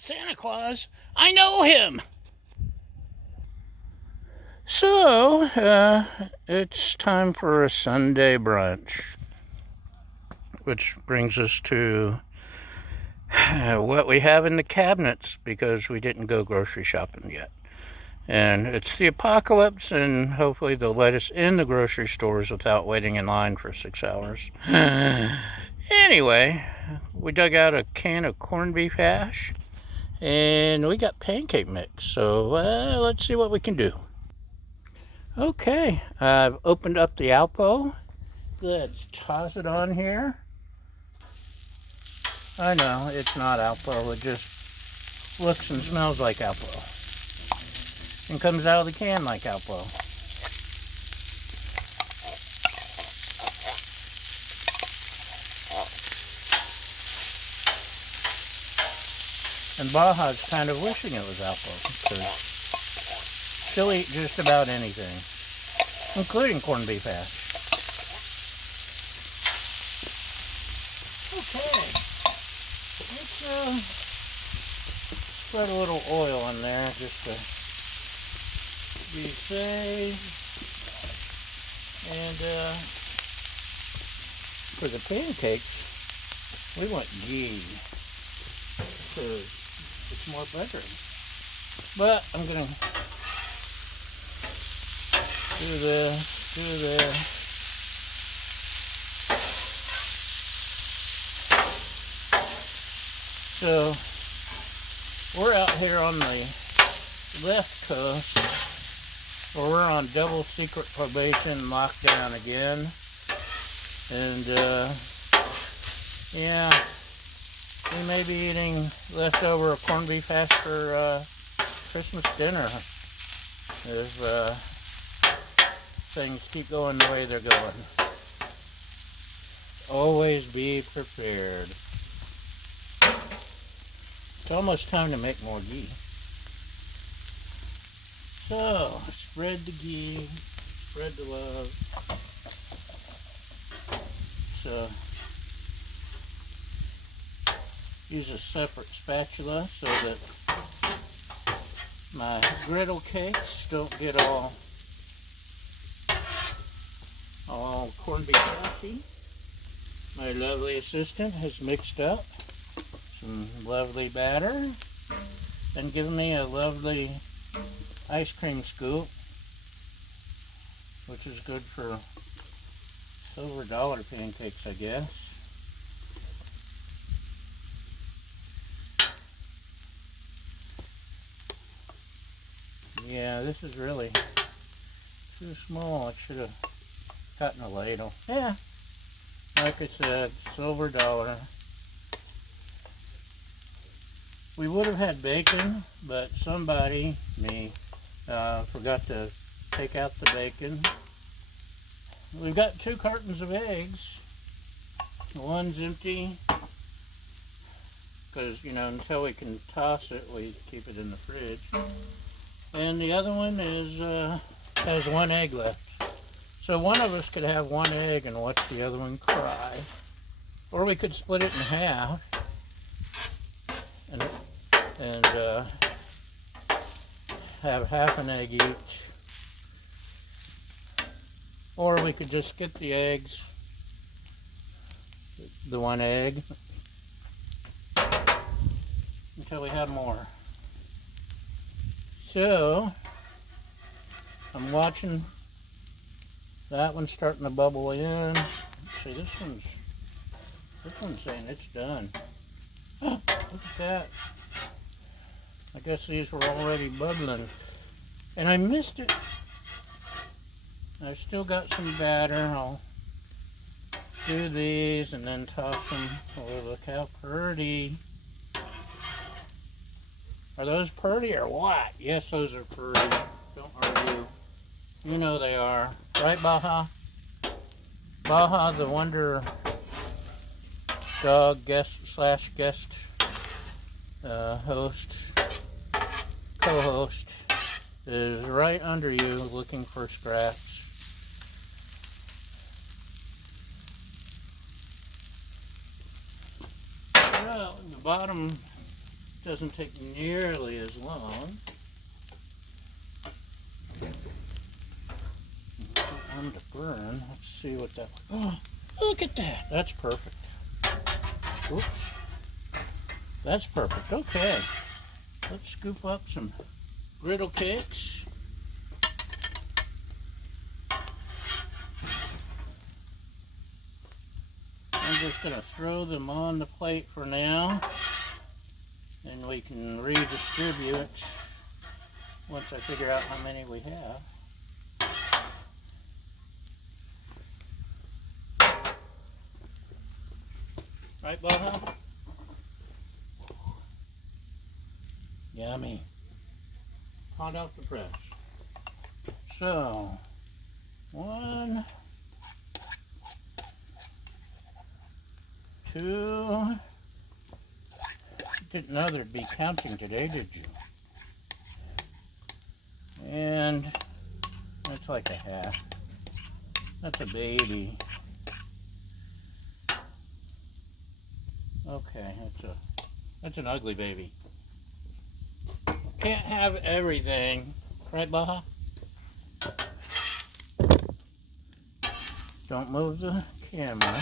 Santa Claus, I know him. So, it's time for a Sunday brunch, which brings us to what we have in the cabinets because we didn't go grocery shopping yet. And it's the apocalypse, and hopefully they'll let us in the grocery stores without waiting in line for 6 hours. Anyway, we dug out a can of corned beef hash, and we got pancake mix. So let's see what we can do. Okay, I've opened up the Alpo. Let's toss it on here. I know, it's not Alpo. It just looks and smells like Alpo. And comes out of the can like Alpo. And Baja's kind of wishing it was Alpo, because she'll eat just about anything, including corned beef hash. Okay, let's spread a little oil in there just to be safe. And for the pancakes, we want ghee, because it's more buttery. But I'm gonna do this. So we're out here on the left coast, where we're on double secret probation lockdown again. And yeah, we may be eating leftover corned beef hash for Christmas dinner if things keep going the way they're going. Always be prepared. It's almost time to make more ghee. So, spread the ghee, spread the love. So, use a separate spatula so that my griddle cakes don't get all corned beef hashy. My lovely assistant has mixed up some lovely batter and given me a lovely ice cream scoop, which is good for silver dollar pancakes, I guess. Yeah, this is really too small. I should have gotten a ladle. Yeah, like I said, silver dollar. We would have had bacon, but somebody, me, forgot to take out the bacon. We've got 2 cartons of eggs. One's empty, because, you know, until we can toss it, we keep it in the fridge. And the other one is has 1 egg left. So one of us could have 1 egg and watch the other one cry. Or we could split it in half and have half an egg each. Or we could just get the eggs, the 1 egg, until we have more. So, I'm watching that one starting to bubble in. See, this one's saying it's done. Oh, look at that. I guess these were already bubbling. And I missed it. I've still got some batter. I'll do these and then toss them. Oh, look how pretty. Are those pretty or what? Yes, those are pretty. Don't argue. You know they are. Right, Baja? Baja, the wonder dog guest host, co-host, is right under you looking for scraps. Well, the bottom Doesn't take nearly as long. Don't want to burn. Let's see what that. Oh, look at that. That's perfect. Oops. That's perfect. Okay. Let's scoop up some griddle cakes. I'm just going to throw them on the plate for now. And we can redistribute once I figure out how many we have. Right, Baja? Yummy. Hot out the press. So, 1, 2. Didn't know there'd be counting today, did you? And that's like a half. That's a baby. Okay, that's an ugly baby. Can't have everything, right, Baja? Don't move the camera.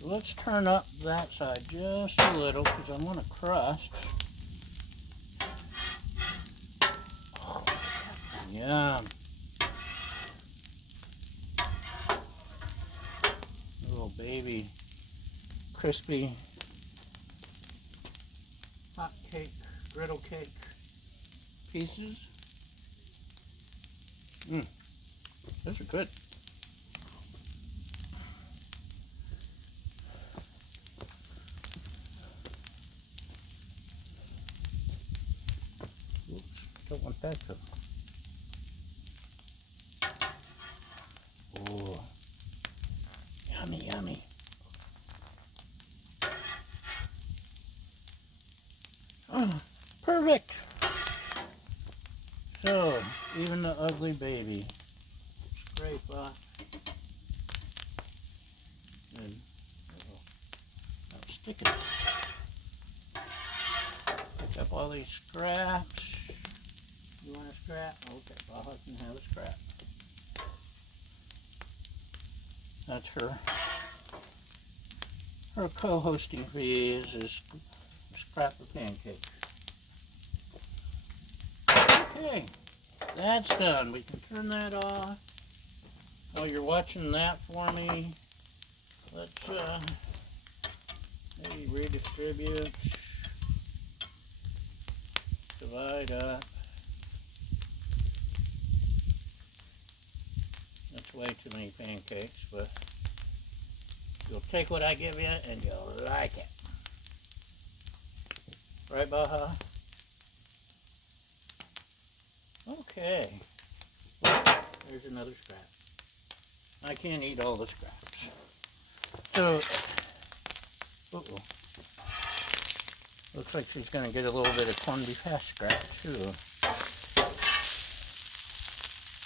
So let's turn up that side just a little because I want to crust. Oh, yum. Little baby crispy hot cake, griddle cake pieces. Those are good. Oops, don't want that to. Oh, yummy, yummy. Oh, perfect. So, even the ugly baby. Scrape off. And I'm sticking it. Pick up all these scraps. You want a scrap? Okay, Baja can have a scrap. That's her co-hosting fees is a scrap of pancake. Okay, that's done. We can turn that off. While you're watching that for me, let's maybe redistribute, divide up. That's way too many pancakes, but you'll take what I give you and you'll like it. Right, Baja? Okay. There's another scrap. I can't eat all the scraps. So, looks like she's going to get a little bit of corned beef hash scrap too.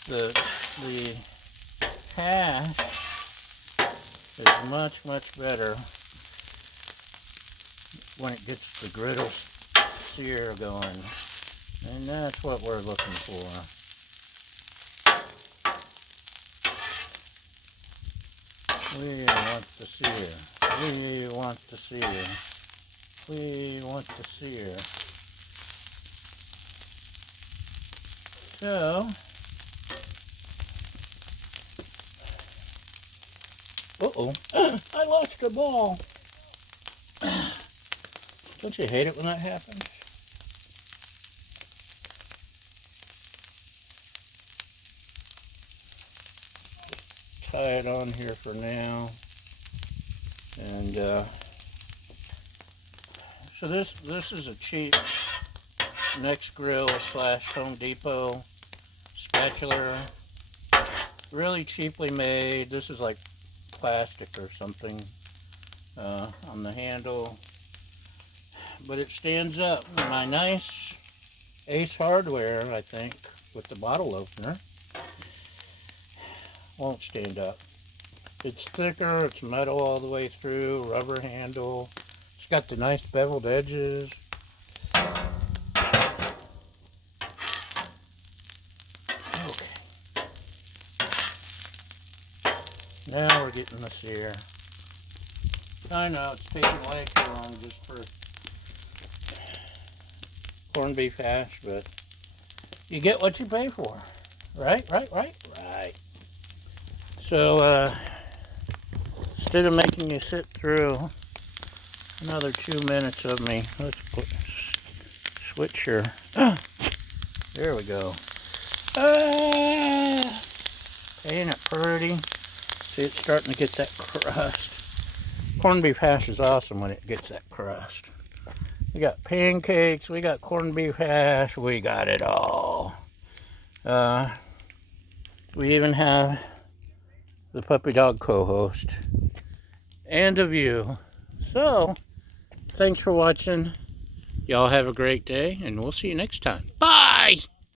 The hash is much, much better when it gets the griddle sear going. And that's what we're looking for. We want the sear. We want the sear. We want the sear. So, I lost a ball. Don't you hate it when that happens? Tie it on here for now. And so this is a cheap Next Grill / Home Depot spatula. Really cheaply made. This is like plastic or something on the handle. But it stands up. My nice Ace Hardware, I think, with the bottle opener. Won't stand up. It's thicker, it's metal all the way through, rubber handle. It's got the nice beveled edges. Okay. Now we're getting this here. I know it's taking way too long just for corned beef hash, but you get what you pay for. Right. So, instead of making you sit through another 2 minutes of me, let's switch here. There we go. Ain't it pretty? See, it's starting to get that crust. Corned beef hash is awesome when it gets that crust. We got pancakes, we got corned beef hash, we got it all. We even have the puppy dog co-host and a view. So, thanks for watching. Y'all have a great day, and we'll see you next time. Bye!